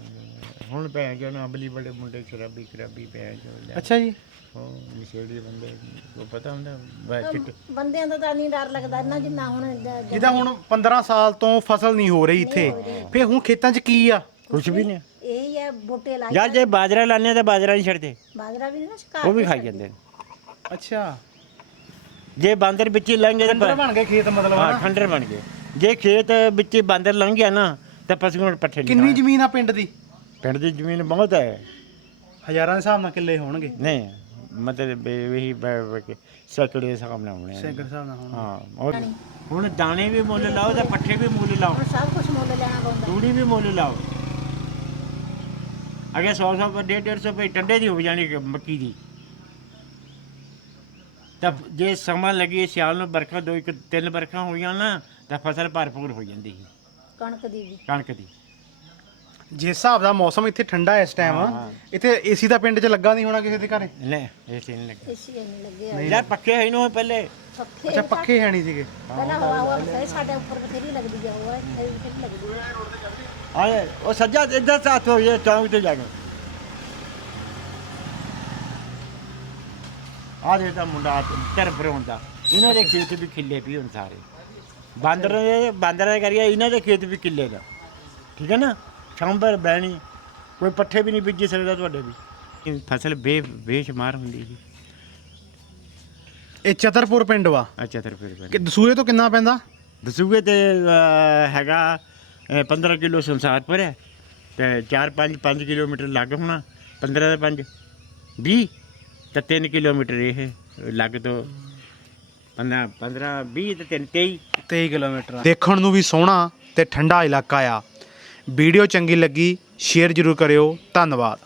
ਹੁਣ ਪੈ ਜਾਣਾ ਅਬਲੀ ਬੜੇ ਮੁੰਡੇ ਸ਼ਰਾਬੀ ਖਰਾਬੀ ਪੈ ਜਾਣਾ ਅੱਛਾ ਜੀ। ਉਹ ਨਸ਼ੇੜੀ ਬੰਦੇ ਕੋ ਪਤਾ ਹੁੰਦਾ ਵਾ ਚਿੱਟੇ ਬੰਦਿਆਂ ਦਾ ਤਾਂ ਨਹੀਂ ਡਰ ਲੱਗਦਾ ਇੰਨਾ ਜਿੰਨਾ ਹੁਣ ਜ- ਜ- ਜਿੱਦਾਂ ਹੁਣ 15 ਸਾਲ ਤੋਂ ਫਸਲ ਨਹੀਂ ਹੋ ਰਹੀ ਇੱਥੇ ਫੇ ਹੁਣ ਖੇਤਾਂ 'ਚ ਕੀ ਆ? ਕੁਛ ਵੀ ਨਹੀਂ। ਇਹੀ ਹੈ ਬੂਟੇ ਲਾਏ ਯਾਰ ਜੇ ਬਾਜਰਾ ਲਾਣੇ ਤਾਂ ਬਾਜਰਾ ਨਹੀਂ ਛੱਡਦੇ। ਬਾਜਰਾ ਵੀ ਨੀ ਨਾ ਉਹ ਘਰ ਵੀ ਖਾਈ ਜਾਂਦੇ ਨੇ। ਅੱਛਾ। ਜੇ ਬਾਂਦਰ ਵਿੱਚ ਹੀ ਲੰਘ ਗਏ ਅੰਦਰ ਤਾਂ ਬਣ ਗਏ ਖੇਤ ਮਤਲਬ ਹਾਂ ਹਨਾ? ਖੰਡਰ ਬਣ ਗਏ। ਜੇ ਖੇਤ ਵਿੱਚ ਹੀ ਬਾਂਦਰ ਲੰਘ ਗਿਆ ਨਾ ਤਾਂ ਪਸ਼ੂਆਂ ਨੂੰ ਪੱਠੇ ਨਹੀਂ ਕਿੰਨੀ ਜ਼ਮੀਨ ਆ ਪਿੰਡ ਦੀ? ਖਾਣੇ। ਪਿੰਡ ਦੀ ਜ਼ਮੀਨ ਬਹੁਤ ਹੈ। ਹਜ਼ਾਰਾਂ ਦੇ ਹਿਸਾਬ ਨਾਲ ਕਿੱਲੇ ਹੋਣਗੇ। ਨਹੀਂ। ਮਤਲਬ ਇਹੀ ਸੈਕੜੇ ਦੇ ਹਿਸਾਬ ਨਾਲ ਹੋਣੇ ਆ। ਸੈਂਕੜ ਹਿਸਾਬ ਨਾਲ ਹਾਂ ਹੁਣ ਦਾਣੇ ਵੀ ਮੁੱਲ ਲਾਓ ਤੇ ਪੱਠੇ ਵੀ ਮੁੱਲ ਲਾਓ। ਹੁਣ ਸਭ ਕੁਝ ਮੁੱਲ ਲੈਣਾ ਪੈਂਦਾ। ਤੂੜੀ ਵੀ ਮੁੱਲ ਲਾਓ। ਅਗੇ 100 100 150 150 ਰੁਪਏ ਟੰਡੇ ਦੀ ਹੋ ਜਾਣੀ ਕਿ ਮੱਕੀ ਦੀ। ਤਾਂ ਜੇ ਸਮਾਂ ਲੱਗੇ ਸਿਆਲ ਨੂੰ ਬਰਖਾ ਦੋ ਇੱਕ ਤਿੰਨ ਬਰਖਾ ਹੋਈਆਂ ਨਾ ਤਾਂ ਫਸਲ ਭਰਪੂਰ ਹੋ ਜਾਂਦੀ ਸੀ। ਕਣਕ ਦੀ ਵੀ। ਕਣਕ ਦੀ। ਜਿਸ ਹਿਸਾਬ ਦਾ ਮੌਸਮ ਇੱਥੇ ਠੰਡਾ ਹੈ ਇਸ ਟਾਈਮ ਇੱਥੇ ਏਸੀ ਦਾ ਪਿੰਡ 'ਚ ਲੱਗਾ ਨਹੀਂ ਹੋਣਾ ਕਿਸੇ ਦੇ ਘਰੇ? ਲੈ ਇਹ ਸੀਨ ਲੱਗੇ। ਏਸੀ ਨਹੀਂ ਲੱਗੇ ਆ ਯਾਰ ਪੱਕੇ ਹੈ ਨੂੰ ਪਹਿਲੇ। ਪੱਖੇ ਅੱਛਾ ਪੱਖੇ ਹੈ ਨਹੀਂ ਸੀਗੇ। ਪਹਿਲਾਂ ਹਵਾ ਹਵਾ ਬਥੇਰੀ ਸਾਡੇ ਉੱਪਰ ਬਥੇਰੀ ਲੱਗਦੀ ਆ ਉਹ ਇੱਥੇ ਬਥੇਰੀ ਲੱਗਦੀ ਆ। ਆਏ ਉਹ ਸੱਜਾ ਇੱਧਰ ਸਾਥ ਹੋ ਇਹ ਚੌਂਕ ਤੇ ਜਾ ਕੇ। ਆ ਦੇ ਤਾਂ ਮੁੰਡਾ ਤਰ ਇਹਨਾਂ ਦੇ ਖੇਤ ਵੀ ਖਿੱਲੇ ਵੀ ਹੁਣ ਸਾਰੇ। ਬਾਂਦਰ ਦੇ ਬਾਂਦਰਾਂ ਦੇ ਕਰੀਏ ਇਹਨਾਂ ਦੇ ਖੇਤ ਵੀ ਕਿੱਲੇ ਦਾ ਠੀਕ ਹੈ ਨਾ? ਸ਼ੰਬਰ ਬੈਣੀ ਕੋਈ ਪੱਠੇ ਵੀ ਨਹੀਂ ਬੀਜ ਸਕਦਾ ਤੁਹਾਡੇ ਵੀ। ਫਸਲ ਬੇ ਬੇਸ਼ੁਮਾਰ ਹੁੰਦੀ ਜੀ। ਇਹ ਚਤਰਪੁਰ ਪਿੰਡ ਵਾ? ਅੱਛਾ ਤਰ ਫਿਰ ਕਿ ਦਸੂਏ ਤੋਂ ਕਿੰਨਾ ਪੈਂਦਾ? ਦਸੂਗੇ ਤੇ ਹੈਗਾ ਅਹ, 15 ਕਿਲੋ ਸੰਸਾਰਪੁਰ ਹੈ ਤੇ 4 5 5 ਕਿਲੋਮੀਟਰ ਲੱਗ ਹੋਣਾ 15 ਦੇ 5 20 ਤੇ 3 ਕਿਲੋਮੀਟਰ ਇਹ ਲੱਗ ਤੋਂ। 15 15 20 ਤੇ 3 23 23 ਕਿਲੋਮੀਟਰ ਦੇਖਣ ਨੂੰ ਵੀ ਸੋਹਣਾ ਤੇ ਠੰਡਾ ਇਲਾਕਾ ਆ। ਵੀਡੀਓ ਚੰਗੀ ਲੱਗੀ ਸ਼ੇਅਰ ਜ਼ਰੂਰ ਕਰਿਓ। ਧੰਨਵਾਦ।